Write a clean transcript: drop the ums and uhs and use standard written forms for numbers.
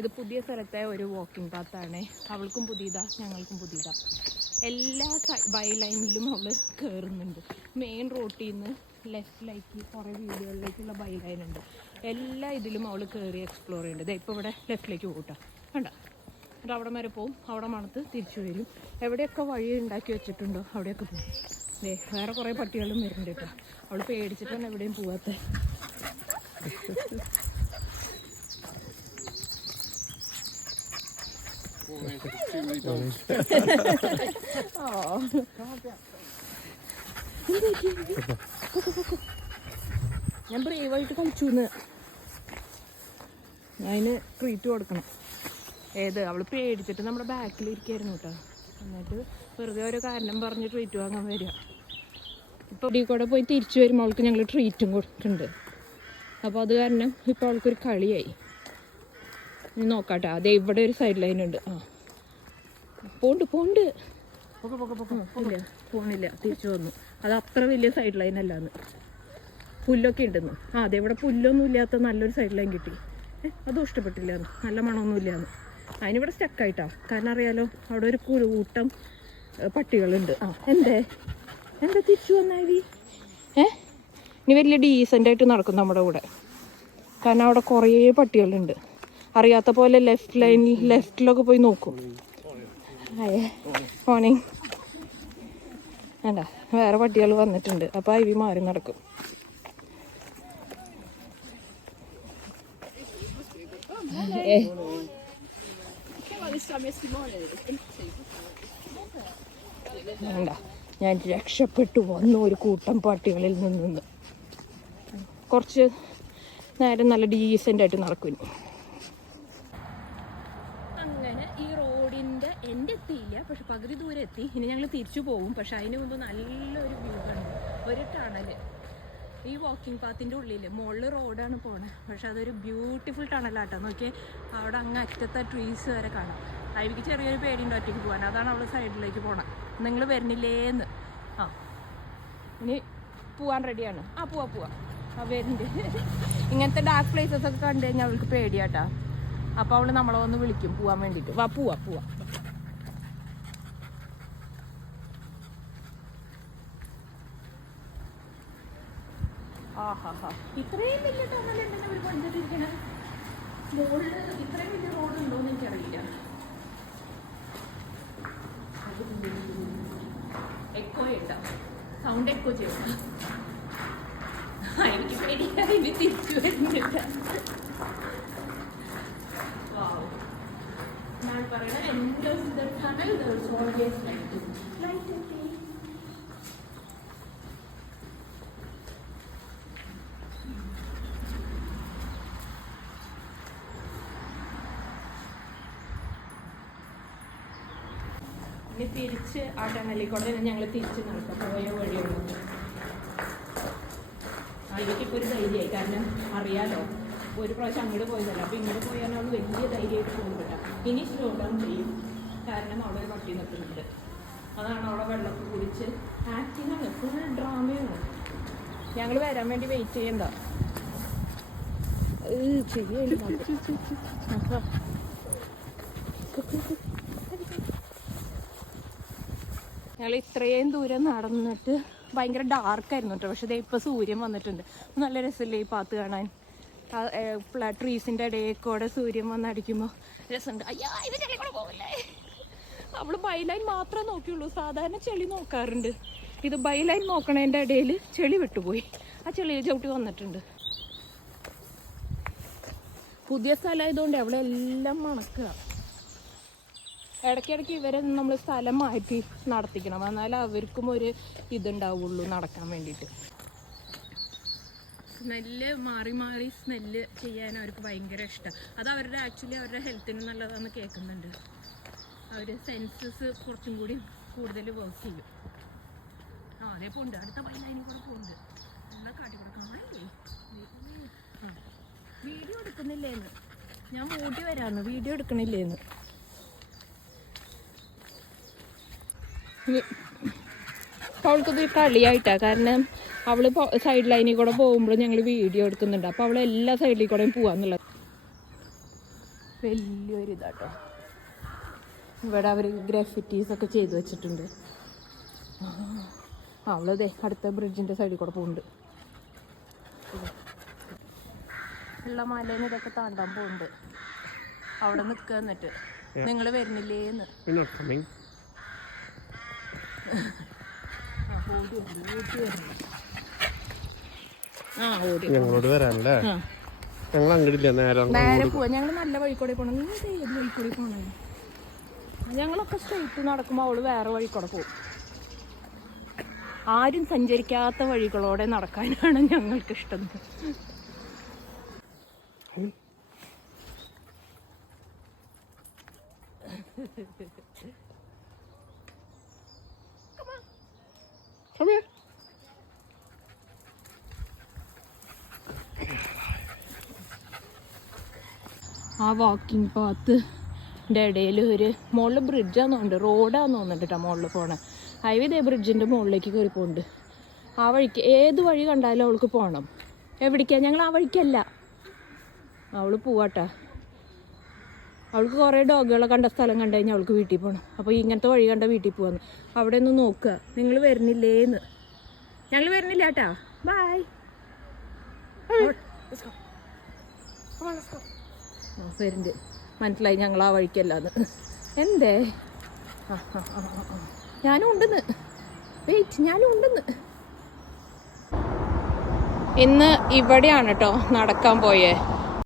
ഇത് പുതിയ സ്ഥലത്തെ ഒരു വാക്കിംഗ് പാത്താണ്. അവൾക്കും പുതിയതാ, ഞങ്ങൾക്കും പുതിയതാ. എല്ലാ ബൈ ലൈനിലും അവൾ കയറുന്നുണ്ട്. മെയിൻ റോട്ടിൽ നിന്ന് ലെഫ്റ്റിലേക്ക് കുറേ വീടുകളിലേക്കുള്ള ബൈ ലൈൻ ഉണ്ട്. എല്ലാ ഇതിലും അവൾ കയറി എക്സ്പ്ലോർ ചെയ്യുന്നുണ്ട്. ഇപ്പോൾ ഇവിടെ ലെഫ്റ്റിലേക്ക് പോകട്ടോ, വേണ്ട, എന്നിട്ട് അവിടെ വരെ പോവും. അവിടെ മണത്ത് തിരിച്ചു വരും. എവിടെയൊക്കെ വഴി ഉണ്ടാക്കി വെച്ചിട്ടുണ്ടോ അവിടെയൊക്കെ പോകും. വേറെ കുറേ പട്ടികളും വരുന്നുണ്ട് കേട്ടോ. അവൾ പേടിച്ചിട്ടാണ് എവിടെയും പോവാത്ത. ഞാൻ ബ്രേവായിട്ട് കളിച്ചു. അതിന് ട്രീറ്റ് കൊടുക്കണം. അവൾ പേടിച്ചിട്ട് നമ്മുടെ ബാക്കിലിരിക്കായിരുന്നു കേട്ടോ. എന്നിട്ട് വെറുതെ ഓരോ കാരണം പറഞ്ഞ് ട്രീറ്റ് വാങ്ങാൻ വരിക. ഇപ്പോൾ ഇവിടെ കൂടെ പോയി തിരിച്ചു വരുമ്പോൾ അവൾക്ക് ഞങ്ങൾ ട്രീറ്റും കൊടുക്കുന്നുണ്ട്. അപ്പോൾ അത് കാരണം ഇപ്പോൾ അവൾക്കൊരു കളിയായി. ഇനി നോക്കാട്ടെ. അതേ ഇവിടെ ഒരു സൈഡ് ലൈൻ ഉണ്ട്. പോണ്ട് ഇല്ല, പോണില്ല, തിരിച്ചു വന്നു. അത് അത്ര വലിയ സൈഡ് ലൈൻ അല്ലാന്ന്. പുല്ലൊക്കെ ഉണ്ടെന്ന്. അതെ, ഇവിടെ പുല്ലൊന്നും ഇല്ലാത്ത നല്ലൊരു സൈഡ് ലൈൻ കിട്ടി. അതും ഇഷ്ടപ്പെട്ടില്ലാന്ന്, നല്ല മണമൊന്നും ഇല്ലാന്ന്. അതിനിവിടെ സ്റ്റക്കായിട്ടാ. കാരണം അറിയാലോ, അവിടെ ഒരു കൂട്ടം പട്ടികളുണ്ട്. എന്താ തിരിച്ചു വന്നായി? ഇനി വലിയ ഡീസൻ്റായിട്ട് നടക്കും നമ്മുടെ കൂടെ. കാരണം അവിടെ കുറേ പട്ടികളുണ്ട്. അറിയാത്ത പോലെ ലെഫ്റ്റിലൊക്കെ പോയി നോക്കും. മോർണിംഗ്. വേണ്ട, വേറെ പട്ടികൾ വന്നിട്ടുണ്ട്. അപ്പോൾ ഐവി മാറി നടക്കും. വേണ്ട, ഞാൻ രക്ഷപ്പെട്ടു വന്നു ഒരു കൂട്ടം പട്ടികളിൽ നിന്ന്. കുറച്ച് നേരം നല്ല ഡീസൻ്റായിട്ട് നടക്കും. അങ്ങനെ ഈ റോഡിൻ്റെ എൻ്റെ എത്തിയില്ല, പക്ഷെ പകുതി ദൂരം എത്തി. ഇനി ഞങ്ങൾ തിരിച്ചു പോകും. പക്ഷെ അതിന് മുമ്പ് നല്ലൊരു വ്യൂ ഉണ്ട്. ഒരു ടണൽ ഈ വാക്കിംഗ് പാത്തിൻ്റെ ഉള്ളിൽ. മുകളിൽ റോഡാണ് പോണത്, പക്ഷെ അതൊരു ബ്യൂട്ടിഫുൾ ടണലാട്ടോ. നോക്കിയേ, അവിടെ അങ്ങ് അറ്റത്തെ ട്രീസ് വരെ കാണാം. ഐവിക്ക് ചെറിയൊരു പേടിയുണ്ട് ഒറ്റയ്ക്ക് പോകാൻ. അതാണ് അവൾ സൈഡിലേക്ക് പോകണം. നിങ്ങൾ വരുന്നില്ലേന്ന്. ഇനി പോവാൻ റെഡിയാണ്. പോവാം. വരുന്നുണ്ട്. ഇങ്ങനത്തെ ഡാർക്ക് പ്ലേസസ് ഒക്കെ കണ്ടു കഴിഞ്ഞാൽ അവൾക്ക് പേടിയാട്ടാ. അപ്പോൾ അവൾ നമ്മളെ ഒന്ന് വിളിക്കും പോവാൻ വേണ്ടിയിട്ട്. പോവാം. ഇത്രയും വലിയ ടണലുണ്ടെന്ന് അവർ കണ്ടിട്ടിരിക്കണ. മുകളിൽ ഇത്രയും വലിയ റോഡുണ്ടോ എന്ന് എനിക്കറിയില്ല. എക്കോ ഇട്ട സൗണ്ട് എക്കോ ചെയ്യണം. എനിക്ക് പേടിയായി. ഇനി തിരിച്ചു വരുന്നില്ല. ഞാൻ പറയണ ടണൽ ഇനി തിരിച്ച് ആ ടണലിക്കൂടെ ഞങ്ങൾ തിരിച്ച് നടക്കാം. പോയ വഴിയുള്ളത്. അതിലേക്കിപ്പോൾ ഒരു ധൈര്യമായി. കാരണം അറിയാലോ, ഒരു പ്രാവശ്യം അങ്ങോട്ട് പോയതല്ല. അപ്പോൾ ഇങ്ങോട്ട് പോയാൽ അവൾ വലിയ ധൈര്യമായിട്ട് പോകുന്നില്ല. ഇനി സ്ലോ ഡൗൺ ചെയ്യും. കാരണം അവിടെ ഒരു പട്ടി നിൽക്കുന്നുണ്ട്. അതാണ് അവിടെ വെള്ളമൊക്കെ കുടിച്ച് ആക്ടിങ്ങാണ്. ഫുൾ ഡ്രാമയാണ്. ഞങ്ങൾ വരാൻ വേണ്ടി വെയിറ്റ് ചെയ്യണ്ട. ശരിയായി. ഞങ്ങൾ ഇത്രയും ദൂരം നടന്നിട്ട് ഭയങ്കര ഡാർക്കായിരുന്നു കേട്ടോ. പക്ഷെ ഇപ്പോൾ സൂര്യൻ വന്നിട്ടുണ്ട്. നല്ല രസമില്ലേ ഈ പാത്ത് കാണാൻ. ട്രീസിൻ്റെ ഇടയിൽക്കൂടെ സൂര്യൻ വന്നടിക്കുമ്പോൾ രസമുണ്ട്. ഇത് ചെളി കൂടെ പോകല്ലേ. അവൾ ബൈലൈൻ മാത്രമേ നോക്കിയുള്ളൂ. സാധാരണ ചെളി നോക്കാറുണ്ട്. ഇത് ബൈലൈൻ നോക്കണതിൻ്റെ ഇടയിൽ ചെളി വിട്ടുപോയി. ആ ചെളിയെ ചവിട്ടി വന്നിട്ടുണ്ട്. പുതിയ സ്ഥലമായതുകൊണ്ട് അവിടെ എല്ലാം മണക്കുക. ഇടയ്ക്കിടയ്ക്ക് ഇവരെ നമ്മൾ സ്ഥലം മാറ്റി നടത്തിക്കണം. എന്നാലും അവർക്കും ഒരു ഇതുണ്ടാവുള്ളൂ നടക്കാൻ വേണ്ടിയിട്ട്. സ്മെല്ല് മാറി സ്മെല്ല് ചെയ്യാൻ അവർക്ക് ഭയങ്കര ഇഷ്ടം. അത് ആക്ച്വലി അവരുടെ ഹെൽത്തിന് നല്ലതാണെന്ന് കേൾക്കുന്നുണ്ട്. അവർ സെൻസസ് കുറച്ചും കൂടി കൂടുതൽ വർക്ക് ചെയ്യും. അതേ പോണ്ട്. അടുത്ത പൈനാനും കൂടെ പോണ്ട്. നമ്മളെ കാട്ടി കൊടുക്കണമല്ലേ. വീഡിയോ എടുക്കുന്നില്ലേന്ന് ഞാൻ മൂടി വരാമെന്ന്. വീഡിയോ എടുക്കണില്ലേന്ന്. അവൾക്കത് കളിയായിട്ടാണ്. കാരണം അവള് സൈഡ് ലൈനിൽ കൂടെ പോകുമ്പോൾ ഞങ്ങൾ വീഡിയോ എടുക്കുന്നുണ്ട്. അപ്പോൾ അവൾ എല്ലാ സൈഡിൽ കൂടെയും പോവാന്നുള്ളത് വലിയൊരു ഇതാട്ടോ. ഇവിടെ അവർ ഗ്രാഫിറ്റീസൊക്കെ ചെയ്ത് വെച്ചിട്ടുണ്ട്. അവളതേ അടുത്ത ബ്രിഡ്ജിൻ്റെ സൈഡിൽ കൂടെ പോകുന്നുണ്ട്. ഉള്ള മലേന്ന് ഇതൊക്കെ താണ്ടാൻ പോകുന്നുണ്ട്. അവിടെ നിൽക്കുക എന്നിട്ട് നിങ്ങൾ വരുന്നില്ലേന്ന്. ഞങ്ങളോട് വരാനല്ലേ? ഞങ്ങൾ അങ്ങോട്ടില്ല, നേരെ പോവാ. ഞങ്ങൾ നല്ല വഴിക്കൂടെ പോകണം. നിങ്ങൾ ഏത് വഴിക്കൂടെ പോകണേ? ഞങ്ങളൊക്കെ സ്ട്രെയിറ്റ് നടക്കുമ്പോൾ അവള് വേറെ വഴിക്കൂടെ പോകും. ആരും സഞ്ചരിക്കാത്ത വഴികളോടെ നടക്കാനാണ് ഞങ്ങൾക്ക് ഇഷ്ടം. ആ വാക്കിംഗ് പാത്തിൻ്റെ ഇടയിൽ ഒരു മുകളിൽ ബ്രിഡ്ജാന്ന് തോന്നുന്നുണ്ട്, റോഡാന്ന് തോന്നുന്നുണ്ട് കേട്ടോ മുകളിൽ പോകണേ. ഹൈവേ ദേ ബ്രിഡ്ജിൻ്റെ മുകളിലേക്ക് കയറി പോകുന്നുണ്ട്. ആ വഴിക്ക് ഏത് വഴി കണ്ടാലും അവൾക്ക് പോകണം. എവിടേക്കാണ്? ഞങ്ങൾ ആ വഴിക്കല്ല, അവൾ പോവാട്ടാ. അവൾക്ക് കുറേ ഡോഗുകളെ കണ്ട സ്ഥലം കണ്ടു കഴിഞ്ഞാൽ അവൾക്ക് വീട്ടിൽ പോകണം. അപ്പോൾ ഇങ്ങനത്തെ വഴി കണ്ട വീട്ടിൽ പോകാന്ന്. അവിടെ ഒന്ന് നോക്കുക, നിങ്ങൾ വരുന്നില്ലേന്ന്. ഞങ്ങൾ വരുന്നില്ല കേട്ടാ. ബായ്. വരുന്നുണ്ട്, മനസ്സിലായി ഞങ്ങൾ ആ വഴിക്കല്ലാന്ന്. എന്തേ? ഞാനും ഉണ്ടെന്ന്. വെയിറ്റ്, ഞാനും ഉണ്ടെന്ന്. ഇന്ന് ഇവിടെയാണ് കേട്ടോ നടക്കാൻ പോയേ.